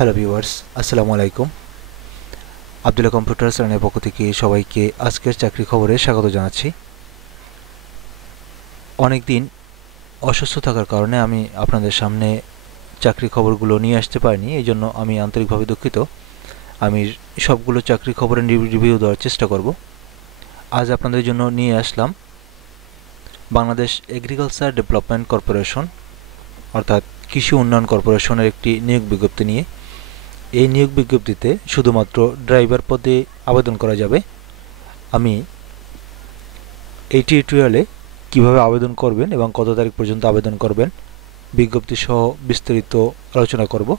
Hello viewers, আসসালামু আলাইকুম। Abdullah computer চ্যানেলের পক্ষ থেকে সবাইকে আজকের চাকরি খবরে স্বাগত জানাচ্ছি। অনেক দিন অসুস্থ থাকার কারণে আমি আপনাদের সামনে চাকরি খবরগুলো নিয়ে আসতে পারিনি, এই জন্য আমি আন্তরিকভাবে দুঃখিত। আমি সবগুলো চাকরি খবরের রিভিউ দেওয়ার চেষ্টা করব। আজ আপনাদের জন্য নিয়ে আসলাম বাংলাদেশ এগ্রিকালচার ডেভেলপমেন্ট কর্পোরেশন অর্থাৎ কৃষি উন্নয়ন কর্পোরেশনের একটি নিয়োগ বিজ্ঞপ্তি নিয়ে। এই নিয়োগ বিজ্ঞপ্তিতে শুধুমাত্র ড্রাইভার পদে আবেদন করা যাবে। আমি এই টিউটোরিয়ালে কীভাবে আবেদন করবেন এবং কত তারিখ পর্যন্ত আবেদন করবেন বিজ্ঞপ্তি সহ বিস্তারিত আলোচনা করব।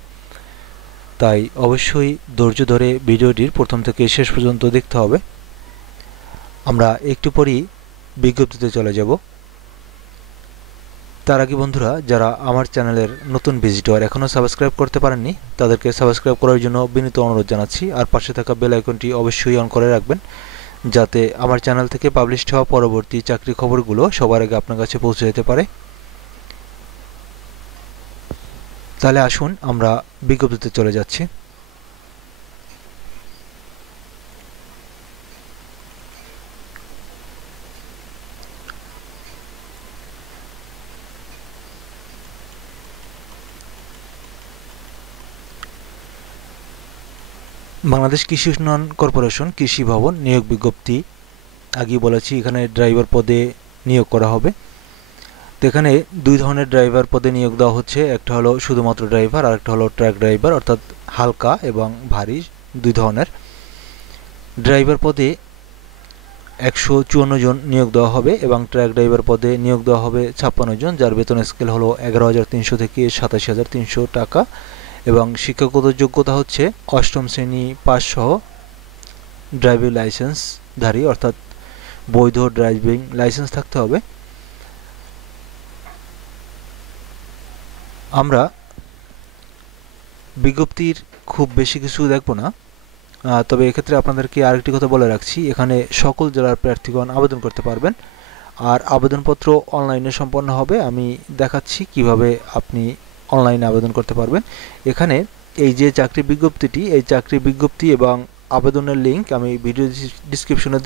তাই অবশ্যই ধৈর্য ধরে ভিডিওটির প্রথম থেকে শেষ পর্যন্ত দেখতে হবে। আমরা একটু পরেই বিজ্ঞপ্তিতে চলে যাব। তার আগে বন্ধুরা, যারা আমার চ্যানেলের নতুন ভিজিটর এখনও সাবস্ক্রাইব করতে পারেননি, তাদেরকে সাবস্ক্রাইব করার জন্য বিনীত অনুরোধ জানাচ্ছি। আর পাশে থাকা বেল আইকনটি অবশ্যই অন করে রাখবেন, যাতে আমার চ্যানেল থেকে পাবলিশ হওয়া পরবর্তী চাকরি খবরগুলো সবার আগে আপনার কাছে পৌঁছে যেতে পারে। তাহলে আসুন আমরা বিজ্ঞপ্তিতে চলে যাচ্ছি। বাংলাদেশ কৃষি উন্নয়ন কর্পোরেশন কৃষি ভবন নিয়োগ বিজ্ঞপ্তি। আগে বলেছি এখানে ড্রাইভার পদে নিয়োগ করা হবে। তো এখানে দুই ধরনের ড্রাইভার পদে নিয়োগ দেওয়া হচ্ছে। একটা হলো শুধুমাত্র ড্রাইভার, আর একটা হলো ট্রাক ড্রাইভার, অর্থাৎ হালকা এবং ভারী দুই ধরনের। ড্রাইভার পদে 154 জন নিয়োগ দেওয়া হবে এবং ট্রাক ড্রাইভার পদে নিয়োগ দেওয়া হবে 56 জন, যার বেতন স্কেল হলো 11,300 থেকে 87,300 টাকা এবং শিক্ষাগত যোগ্যতা হচ্ছে 8ম শ্রেণী পাস সহ ড্রাইভিং লাইসেন্সধারী, অর্থাৎ বৈধ ড্রাইভিং লাইসেন্স থাকতে হবে। আমরা বিজ্ঞপ্তির খুব বেশি কিছু দেখব না, তবে এক্ষেত্রে আপনাদেরকে আরেকটি কথা বলে রাখছি, এখানে সকল জেলার প্রার্থীগণ আবেদন করতে পারবেন আর আবেদনপত্র অনলাইনে সম্পন্ন হবে। আমি দেখাচ্ছি কিভাবে আপনি অনলাইনে আবেদন করতে পারবেন। এখানে এই যে চাকরি বিজ্ঞপ্তিটি, এই চাকরি বিজ্ঞপ্তি এবং আবেদনের লিঙ্ক আমি ভিডিও ডিসক্রিপশনে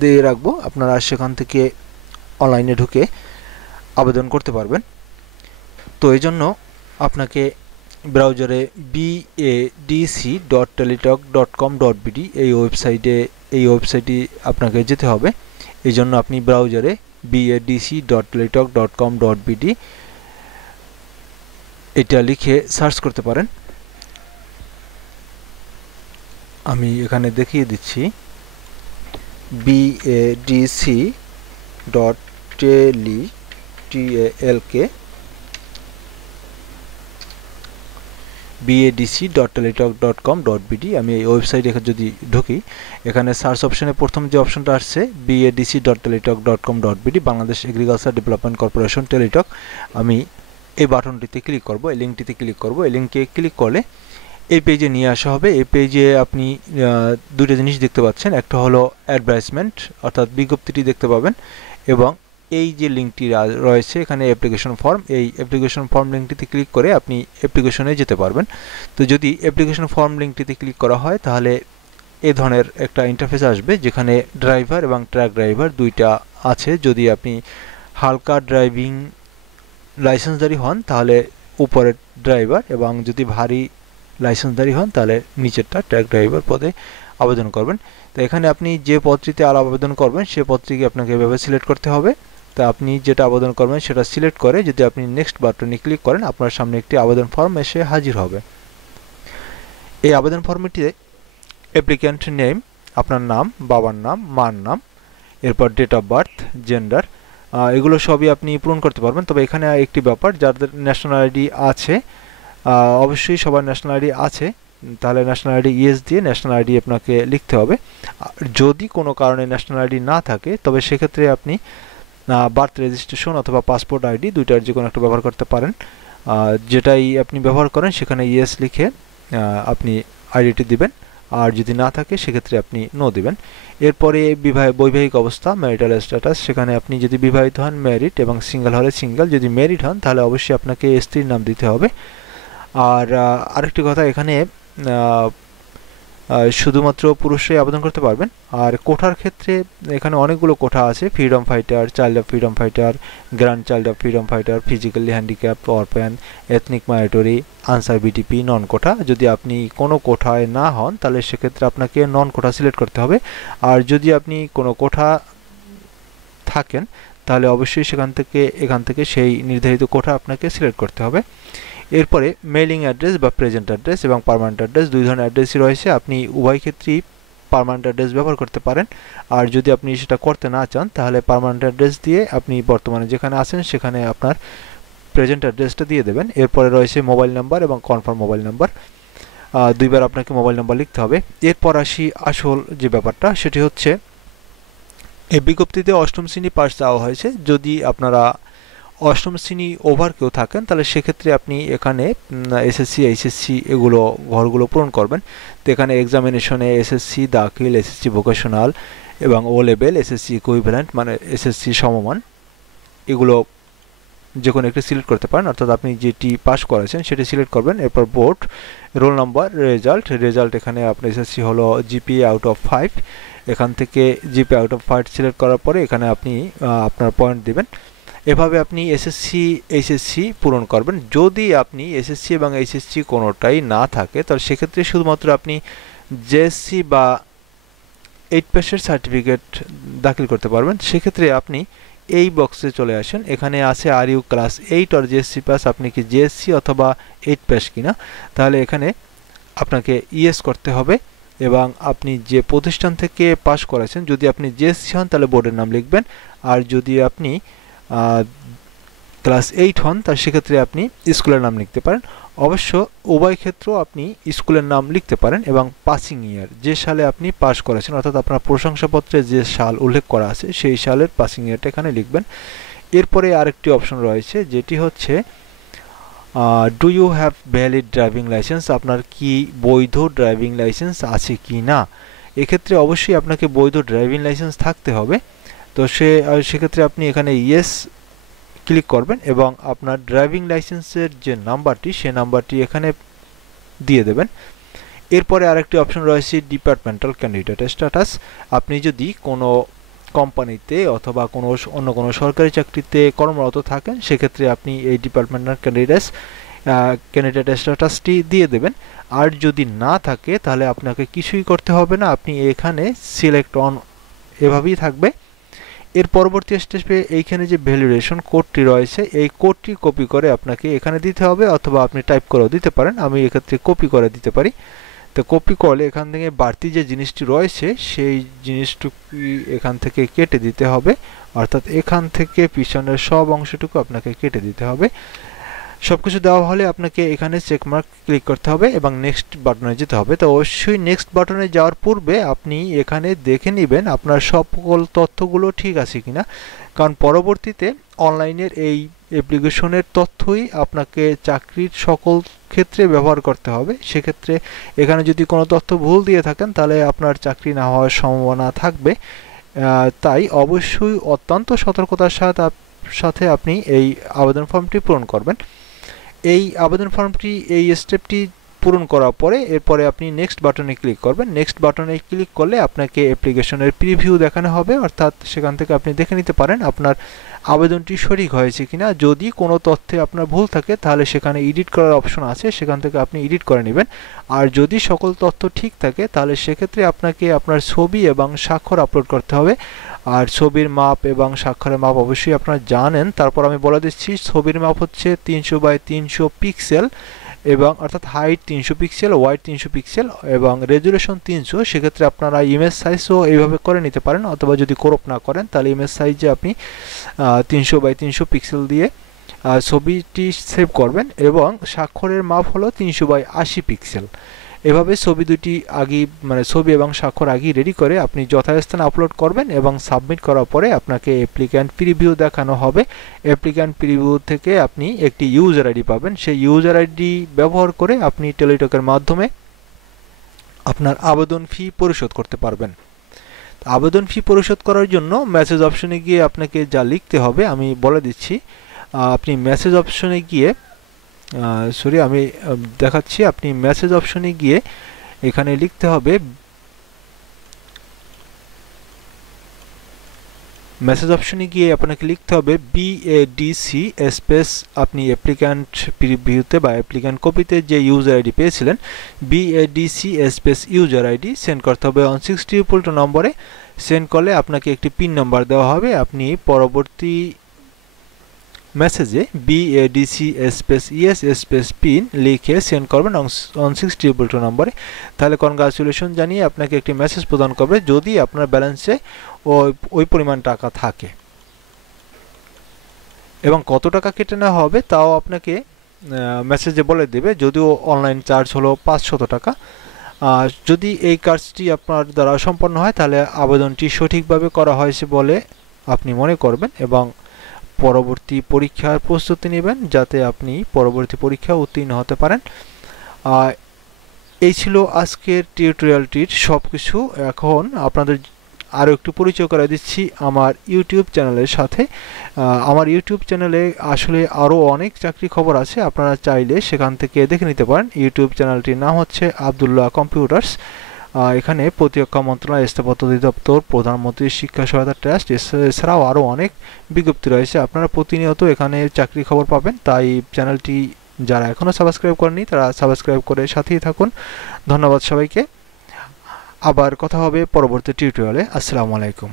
দিয়ে রাখবো। আপনারা সেখান থেকে অনলাইনে ঢুকে আবেদন করতে পারবেন। তো এই জন্য আপনাকে ব্রাউজারে badc.teletalk.com.bd এই ওয়েবসাইটে আপনাকে যেতে হবে। এই জন্য আপনি ব্রাউজারে badc.teletalk.com.bd এটা লিখে সার্চ করতে পারেন। আমি এখানে দেখিয়ে দিচ্ছি badc.teletalk.com.bd আমি এই ওয়েবসাইটে যদি ঢুকি, এখানে সার্চ অপশনে প্রথম যে অপশনটা আসছে badc.teletalk.com.bd Bangladesh agriculture development corporation Teletalk, আমি এই বাটনটিতে ক্লিক করব, এই লিঙ্কটিতে ক্লিক করব। এই লিঙ্কে ক্লিক করলে এই পেজে নিয়ে আসা হবে। এই পেজে আপনি দুটো জিনিস দেখতে পাচ্ছেন, একটা হলো অ্যাডভার্টাইজমেন্ট অর্থাৎ বিজ্ঞপ্তিটি দেখতে পাবেন, এবং এই যে লিঙ্কটি রয়েছে এখানে অ্যাপ্লিকেশন ফর্ম, এই অ্যাপ্লিকেশন ফর্ম লিঙ্কটিতে ক্লিক করে আপনি অ্যাপ্লিকেশনে যেতে পারবেন। তো যদি অ্যাপ্লিকেশন ফর্ম লিঙ্কটিতে ক্লিক করা হয় তাহলে এই ধরনের একটা ইন্টারফেস আসবে, যেখানে ড্রাইভার এবং ট্রাক ড্রাইভার দুইটা আছে। যদি আপনি হালকা ড্রাইভিং লাইসেন্সধারী হন তাহলে উপরের ড্রাইভার, এবং যদি ভারী লাইসেন্সধারী হন তাহলে নিচেরটা ট্রাক ড্রাইভার পদে আবেদন করবেন। তো এখানে আপনি যে পদটিতে আবেদন করবেন সে পদটিকে আপনাকে এভাবে সিলেক্ট করতে হবে। তো আপনি যেটা আবেদন করবেন সেটা সিলেক্ট করে যদি আপনি নেক্সট বাটনে ক্লিক করেন, আপনার সামনে একটি আবেদন ফর্ম এসে হাজির হবে। এই আবেদন ফর্মটিতে অ্যাপ্লিক্যান্ট নেম, আপনার নাম, বাবার নাম, মার নাম, এরপর ডেট অফ বার্থ, জেন্ডার, এগুলো সবই আপনি পূরণ করতে পারবেন। তবে এখানে একটি ব্যাপার, যাদের ন্যাশনাল আইডি আছে, অবশ্যই সবার ন্যাশনাল আইডি আছে, তাহলে ন্যাশনাল আইডি ইয়েস দিয়ে ন্যাশনাল আইডি আপনাকে লিখতে হবে। যদি কোনো কারণে ন্যাশনাল আইডি না থাকে তবে সেক্ষেত্রে আপনি বার্থ রেজিস্ট্রেশন অথবা পাসপোর্ট আইডি দুইটার যে কোনো একটা ব্যবহার করতে পারেন। যেটাই আপনি ব্যবহার করেন সেখানে ইয়েস লিখে আপনি আইডিটি দিবেন, আর যদি না থাকে সেক্ষেত্রে আপনি নো দিবেন। এরপরে বৈবাহিক অবস্থা, ম্যারিটাল স্ট্যাটাস, সেখানে আপনি যদি বিবাহিত হন ম্যারিড এবং সিঙ্গেল হলে সিঙ্গেল, যদি ম্যারিড হন তাহলে অবশ্যই আপনাকে স্ত্রীর নাম দিতে হবে। আর আরেকটি কথা, এখানে শুধুমাত্র পুরুষরাই আবেদন করতে পারবেন। আর কোঠার ক্ষেত্রে এখানে অনেকগুলো কোঠা আছে, freedom fighter, child of freedom fighter, grand child of freedom fighter, physically handicap, orphan, ethnic minority, Ansar VDP, non quota. যদি আপনি কোনো কোঠায় না হন তাহলে সেক্ষেত্রে আপনাকে নন কোঠা সিলেক্ট করতে হবে। আর যদি আপনি কোনো কোঠা থাকেন তাহলে অবশ্যই এখান থেকে সেই নির্ধারিত কোঠা আপনাকে সিলেক্ট করতে হবে। এরপরে মেইলিং অ্যাড্রেস বা প্রেজেন্ট অ্যাড্রেস এবং পার্মানেন্ট অ্যাড্রেস, দুই ধরনের অ্যাড্রেসই রয়েছে। আপনি উভয় ক্ষেত্রেই পার্মানেন্ট অ্যাড্রেস ব্যবহার করতে পারেন। আর যদি আপনি সেটা করতে না চান তাহলে পার্মানেন্ট অ্যাড্রেস দিয়ে আপনি বর্তমানে যেখানে আছেন সেখানে আপনার প্রেজেন্ট অ্যাড্রেসটা দিয়ে দেবেন। এরপরে রয়েছে মোবাইল নাম্বার এবং কনফার্ম মোবাইল নাম্বার, দুইবার আপনাকে মোবাইল নাম্বার লিখতে হবে। এরপর আসি আসল যে ব্যাপারটা, সেটি হচ্ছে এই বিজ্ঞপ্তিতে অষ্টম শ্রেণী পাস চাওয়া হয়েছে। যদি আপনারা অষ্টম শ্রেণী ওভার কেউ থাকেন তাহলে সেক্ষেত্রে আপনি এখানে এসএসসি, এইচএসসি এগুলো ঘরগুলো পূরণ করবেন। তো এখানে এক্সামিনেশনে এসএসসি দাখিল, এসএসসি ভোকেশনাল এবং ও লেভেল, এসএসসি ইকুইভ্যালেন্ট মানে এসএসসি সমমান, এগুলো যে কোনো একটি সিলেক্ট করতে পারেন, অর্থাৎ আপনি যেটি পাস করেছেন সেটি সিলেক্ট করবেন। এরপর বোর্ড, রোল নাম্বার, রেজাল্ট এখানে আপনার এসএসসি হলো জিপিএ আউট অফ 5, এখান থেকে জিপিএ আউট অফ 5 সিলেক্ট করার পরে এখানে আপনি আপনার পয়েন্ট দিবেন। এভাবে আপনি এসএসসি, এইচএসসি পূরণ করবেন। যদি আপনি এসএসসি এবং এইচএসসি কোনোটাই না থাকে তাহলে সেক্ষেত্রে শুধুমাত্র আপনি জেএসসি বা 8 পাসের সার্টিফিকেট দাখিল করতে পারবেন। সেক্ষেত্রে আপনি এই বক্সে চলে আসেন, এখানে আছে are you class 8 or JSC pass, আপনি কি জেএসসি অথবা 8 পাস কিনা। তাহলে এখানে আপনাকে ইয়েস করতে হবে এবং আপনি যে প্রতিষ্ঠান থেকে পাস করেছেন, যদি আপনি জেএসসি হন তাহলে বোর্ডের নাম লিখবেন, আর যদি আপনি ক্লাস 8 হন তার সেক্ষেত্রে আপনি স্কুলের নাম লিখতে পারেন। অবশ্য উভয় ক্ষেত্রেও আপনি স্কুলের নাম লিখতে পারেন এবং পাসিং ইয়ার, যে সালে আপনি পাস করেছেন অর্থাৎ আপনার প্রশংসাপত্রে যে সাল উল্লেখ করা আছে সেই সালের পাসিং ইয়ারটা এখানে লিখবেন। এরপরে আরেকটি অপশন রয়েছে যেটি হচ্ছে do you have valid driving licence, আপনার কি বৈধ ড্রাইভিং লাইসেন্স আছে কি না। এক্ষেত্রে অবশ্যই আপনাকে বৈধ ড্রাইভিং লাইসেন্স থাকতে হবে। তো সেক্ষেত্রে আপনি এখানে ইয়েস ক্লিক করবেন এবং আপনার ড্রাইভিং লাইসেন্সের যে নাম্বারটি সে নাম্বারটি এখানে দিয়ে দেবেন। এরপরে আরেকটি অপশন রয়েছে ডিপার্টমেন্টাল ক্যান্ডিডেট স্ট্যাটাস। আপনি যদি কোনো কোম্পানিতে অথবা অন্য কোনো সরকারি চাকরিতে কর্মরত থাকেন সেক্ষেত্রে আপনি এই ডিপার্টমেন্টাল ক্যান্ডিডেট স্ট্যাটাসটি দিয়ে দেবেন। আর যদি না থাকে তাহলে আপনাকে কিছুই করতে হবে না, আপনি এখানে সিলেক্ট অন এভাবেই থাকবে। এর পরবর্তী স্টেপে এইখানে যে ভ্যালিডেশন কোডটি রয়েছে এই কোডটি কপি করে আপনাকে এখানে দিতে হবে, অথবা আপনি টাইপ করেও দিতে পারেন। আমি এক্ষেত্রে কপি করে দিতে পারি। তো কপি করলে এখান থেকে বাড়তি যে জিনিসটি রয়েছে সেই জিনিসটুকু এখান থেকে কেটে দিতে হবে, অর্থাৎ এখান থেকে পিছনের সব অংশটুকু আপনাকে কেটে দিতে হবে। সবকিছু দেওয়া হলে আপনাকে এখানে চেকমার্ক ক্লিক করতে হবে এবং নেক্সট বাটনে যেতে হবে। তো অবশ্যই নেক্সট বাটনে যাওয়ার পূর্বে আপনি এখানে দেখে নেবেন আপনার সকল তথ্যগুলো ঠিক আছে কিনা, কারণ পরবর্তীতে অনলাইনের এই অ্যাপ্লিকেশনের তথ্যই আপনাকে চাকরির সকল ক্ষেত্রে ব্যবহার করতে হবে। সেক্ষেত্রে এখানে যদি কোনো তথ্য ভুল দিয়ে থাকেন তাহলে আপনার চাকরি না হওয়ার সম্ভাবনা থাকবে। তাই অবশ্যই অত্যন্ত সতর্কতার সাথে আপনি এই আবেদন ফর্মটি পূরণ করবেন। এই আবেদন ফর্মটি এই স্টেপটি পূরণ করার পরে এরপরে আপনি নেক্সট বাটনে ক্লিক করবেন। নেক্সট বাটনে ক্লিক করলে আপনাকে অ্যাপ্লিকেশনের প্রিভিউ দেখানো হবে, অর্থাৎ সেখান থেকে আপনি দেখে নিতে পারেন আপনার আবেদনটি সঠিক হয়েছে কিনা। যদি কোনো তথ্যে আপনার ভুল থাকে তাহলে সেখানে এডিট করার অপশন আছে, সেখান থেকে আপনি এডিট করে নেবেন। আর যদি সকল তথ্য ঠিক থাকে তাহলে সেক্ষেত্রে আপনাকে আপনার ছবি এবং স্বাক্ষর আপলোড করতে হবে। আর ছবির মাপ এবং স্বাক্ষরের মাপ অবশ্যই আপনারা জানেন, তারপর আমি বলে দিচ্ছি। ছবির মাপ হচ্ছে 300 বাই 300 পিক্সেল এবং অর্থাৎ হাইট 300 পিক্সেল, ওয়াইড 300 পিক্সেল এবং রেজুলেশন 300। সেক্ষেত্রে আপনারা ইমেজ সাইজও এইভাবে করে নিতে পারেন, অথবা যদি ক্রপ না করেন তাহলে ইমেজ সাইজে আপনি 300 বাই 300 পিক্সেল দিয়ে ছবিটি সেভ করবেন এবং স্বাক্ষরের মাপ হলো 300 বাই 80 পিক্সেল। এভাবে ছবি দুটি ছবি এবং স্বাক্ষর আগেই রেডি করে আপনি যথাস্থানে আপলোড করবেন এবং সাবমিট করার পরে আপনাকে অ্যাপ্লিক্যান্ট প্রিভিউ দেখানো হবে। অ্যাপ্লিক্যান্ট প্রিভিউ থেকে আপনি একটি ইউজার আইডি পাবেন, সেই ইউজার আইডি ব্যবহার করে আপনি টেলিটকের মাধ্যমে আপনার আবেদন ফি পরিশোধ করতে পারবেন। আবেদন ফি পরিশোধ করার জন্য মেসেজ অপশনে গিয়ে আপনাকে যা লিখতে হবে আমি বলে দিচ্ছি। আপনি মেসেজ অপশনে গিয়ে সরি আমি দেখাচ্ছি। আপনি মেসেজ অপশনে গিয়ে এখানে লিখতে হবে, মেসেজ অপশনে গিয়ে আপনাকে লিখতে হবে BADC স্পেস আপনি অ্যাপ্লিক্যান্ট প্রিভিউতে বা অ্যাপ্লিক্যান্ট কপিতে যে ইউজার আইডি পেয়েছিলেন BADC space user ID send করতে হবে 160 নম্বরে। সেন্ড করলে আপনাকে একটি পিন নাম্বার দেওয়া হবে। আপনি পরবর্তী মেসেজে BADC space ES space PIN লিখে সেন্ড করবেন 160 নম্বরে। তাহলে কনগ্রাচুলেশন জানিয়ে আপনাকে একটি মেসেজ প্রদান করবে যদি আপনার ব্যালেন্সে ওই পরিমাণ টাকা থাকে, এবং কত টাকা কেটে নেওয়া হবে তাও আপনাকে মেসেজে বলে দেবে। যদিও অনলাইন চার্জ হলো 500 টাকা। যদি এই কাজটি আপনার দ্বারা সম্পন্ন হয় তাহলে আবেদনটি সঠিকভাবে করা হয়েছে বলে আপনি মনে করবেন এবং পরবর্তী পরীক্ষার প্রস্তুতি নেবেন যাতে আপনি পরবর্তী পরীক্ষা উত্তীর্ণ হতে পারেন। এই ছিল আজকের টিউটোরিয়ালটির সব কিছু। এখন আপনাদের আরও একটু পরিচয় করে দিচ্ছি আমার ইউটিউব চ্যানেলের সাথে। আমার ইউটিউব চ্যানেলে আসলে আরও অনেক চাকরি খবর আছে, আপনারা চাইলে সেখান থেকে দেখে নিতে পারেন। ইউটিউব চ্যানেলটির নাম হচ্ছে আবদুল্লাহ কম্পিউটার্স। এখানে প্রতিরক্ষা মন্ত্রণালয়, স্থাপত্য অধিদপ্তর, প্রধানমন্ত্রী শিক্ষা সহায়তা ট্রাস্ট এছাড়াও আরও অনেক বিজ্ঞপ্তি রয়েছে। আপনারা প্রতিনিয়ত এখানে চাকরি খবর পাবেন, তাই চ্যানেলটি যারা এখনও সাবস্ক্রাইব করেনি তারা সাবস্ক্রাইব করে সাথেই থাকুন। ধন্যবাদ সবাইকে। আবার কথা হবে পরবর্তী টিউটোরিয়ালে। আসসালামু আলাইকুম।